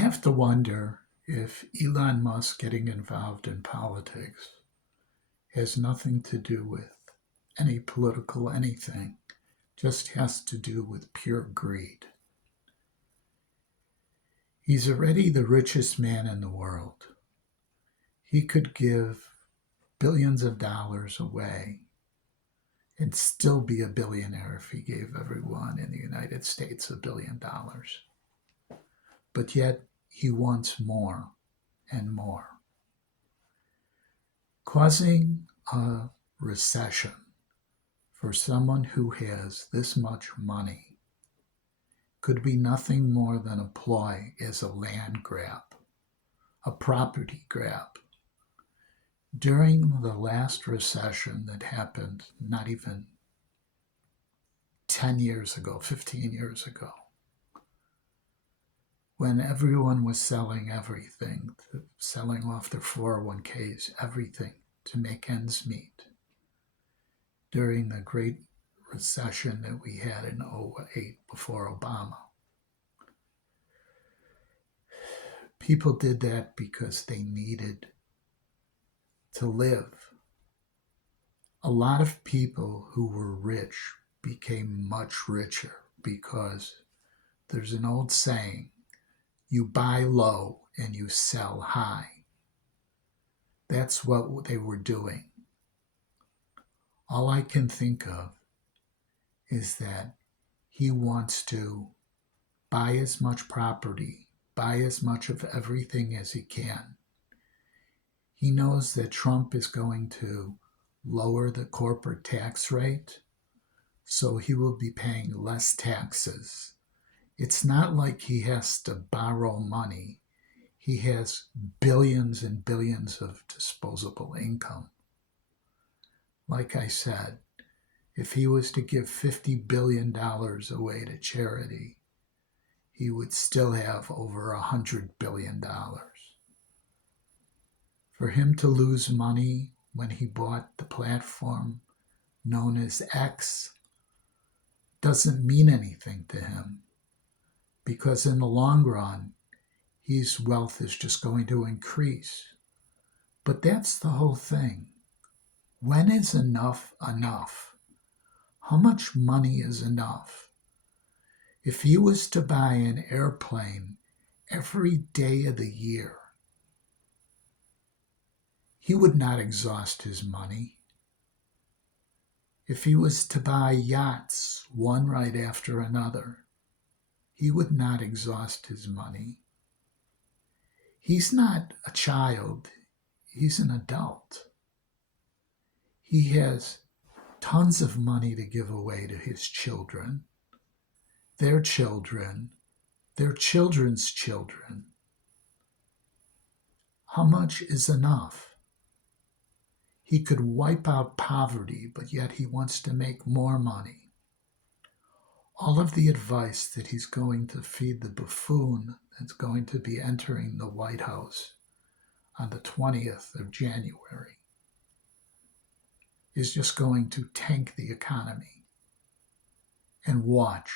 have to wonder if Elon Musk getting involved in politics has nothing to do with any political anything, just has to do with pure greed. He's already the richest man in the world. He could give billions of dollars away and still be a billionaire if he gave everyone in the United States $1 billion. But yet he wants more and more, causing a recession for someone who has this much money could be nothing more than a ploy as a land grab, a property grab. During the last recession that happened not even 10 years ago, 15 years ago, when everyone was selling everything, selling off their 401ks, everything to make ends meet, during the great recession that we had in '08 before Obama. People did that because they needed to live. A lot of people who were rich became much richer because there's an old saying, you buy low and you sell high. That's what they were doing. All I can think of is that he wants to buy as much property, buy as much of everything as he can. He knows that Trump is going to lower the corporate tax rate, so he will be paying less taxes. It's not like he has to borrow money. He has billions and billions of disposable income. Like I said, if he was to give $50 billion away to charity, he would still have over $100 billion. For him to lose money when he bought the platform known as X doesn't mean anything to him, because in the long run, his wealth is just going to increase. But that's the whole thing. When is enough enough? How much money is enough? If he was to buy an airplane every day of the year, he would not exhaust his money. If he was to buy yachts, one right after another, he would not exhaust his money. He's not a child, he's an adult. He has tons of money to give away to his children, their children, their children's children. How much is enough? He could wipe out poverty, but yet he wants to make more money. All of the advice that he's going to feed the buffoon that's going to be entering the White House on the 20th of January is just going to tank the economy. And watch,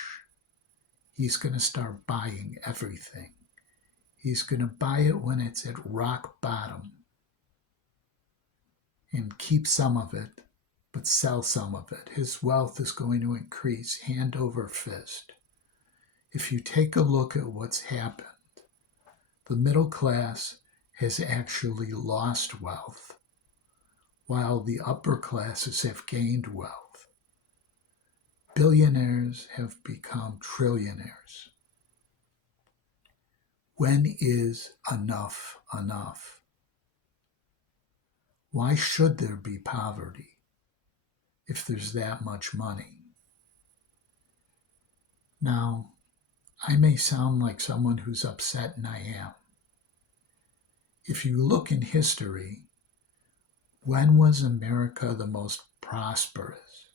he's going to start buying everything. He's going to buy it when it's at rock bottom and keep some of it, but sell some of it. His wealth is going to increase hand over fist. If you take a look at what's happened, the middle class has actually lost wealth, while the upper classes have gained wealth. Billionaires have become trillionaires. When is enough enough? Why should there be poverty if there's that much money? Now, I may sound like someone who's upset, and I am. If you look in history, when was America the most prosperous?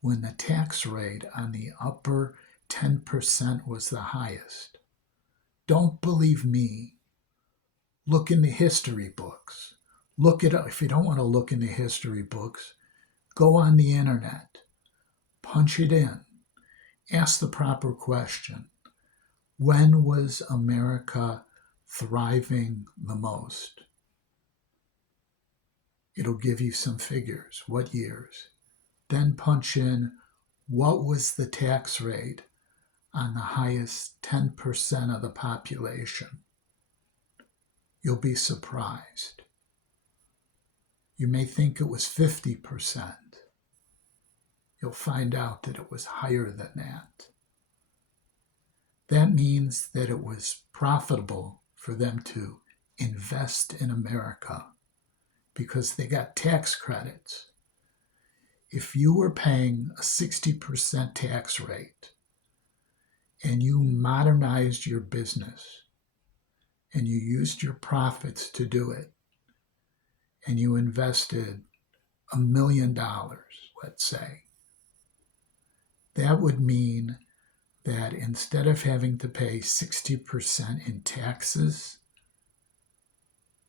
When the tax rate on the upper 10% was the highest. Don't believe me. Look in the history books. Look it up. If you don't want to look in the history books, go on the internet. Punch it in. Ask the proper question. When was America thriving the most? It'll give you some figures. What years? Then punch in what was the tax rate on the highest 10% of the population. You'll be surprised. You may think it was 50%. You'll find out that it was higher than that. That means that it was profitable for them to invest in America because they got tax credits. If you were paying a 60% tax rate and you modernized your business and you used your profits to do it and you invested $1 million, let's say, that would mean that instead of having to pay 60% in taxes,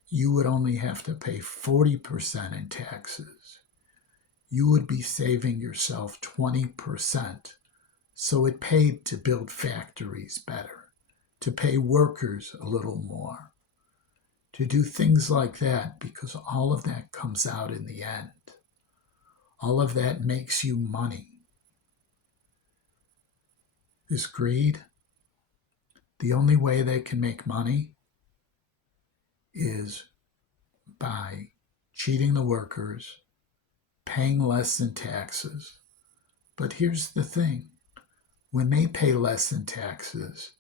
you would only have to pay 40% in taxes. You would be saving yourself 20%. So it paid to build factories better, to pay workers a little more, to do things like that, because all of that comes out in the end. All of that makes you money. This greed, the only way they can make money is by cheating the workers, paying less in taxes. But here's the thing. When they pay less in taxes,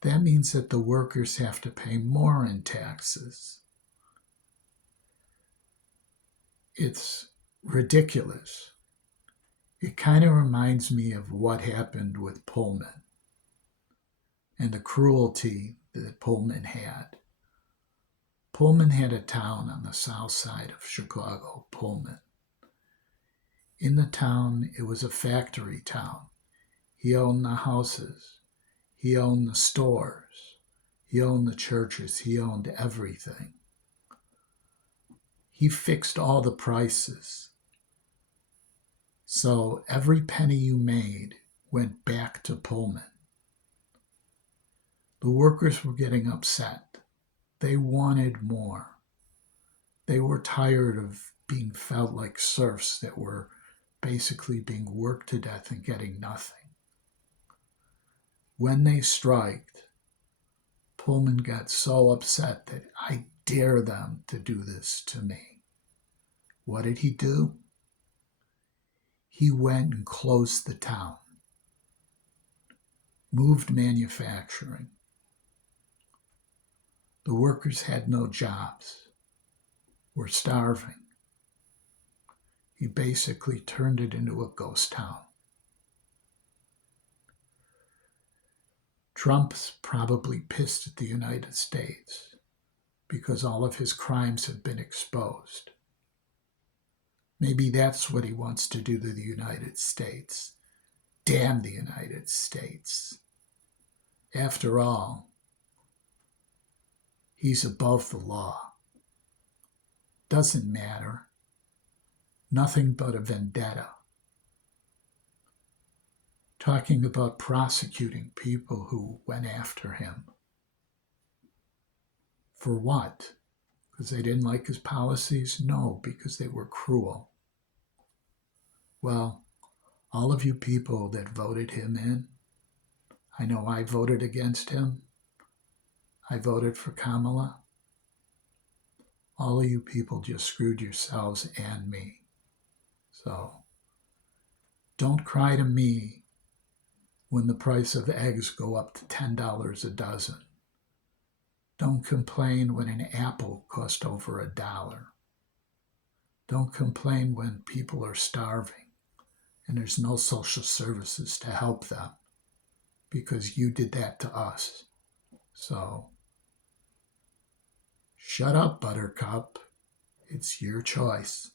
that means that the workers have to pay more in taxes. It's ridiculous. It kind of reminds me of what happened with Pullman and the cruelty that Pullman had. Pullman had a town on the south side of Chicago, Pullman. In the town, it was a factory town. He owned the houses. He owned the stores. He owned the churches. He owned everything. He fixed all the prices. So every penny you made went back to Pullman. The workers were getting upset. They wanted more. They were tired of being felt like serfs that were basically being worked to death and getting nothing. When they striked, Pullman got so upset that I dare them to do this to me. What did he do? He went and closed the town, moved manufacturing. The workers had no jobs, were starving. He basically turned it into a ghost town. Trump's probably pissed at the United States because all of his crimes have been exposed. Maybe that's what he wants to do to the United States. Damn the United States. After all, he's above the law. Doesn't matter. Nothing but a vendetta. Talking about prosecuting people who went after him. For what? Because they didn't like his policies? No, because they were cruel. Well, all of you people that voted him in, I know I voted against him. I voted for Kamala. All of you people just screwed yourselves and me. So don't cry to me when the price of eggs go up to $10 a dozen. Don't complain when an apple costs over $1. Don't complain when people are starving and there's no social services to help them because you did that to us. So shut up, Buttercup. It's your choice.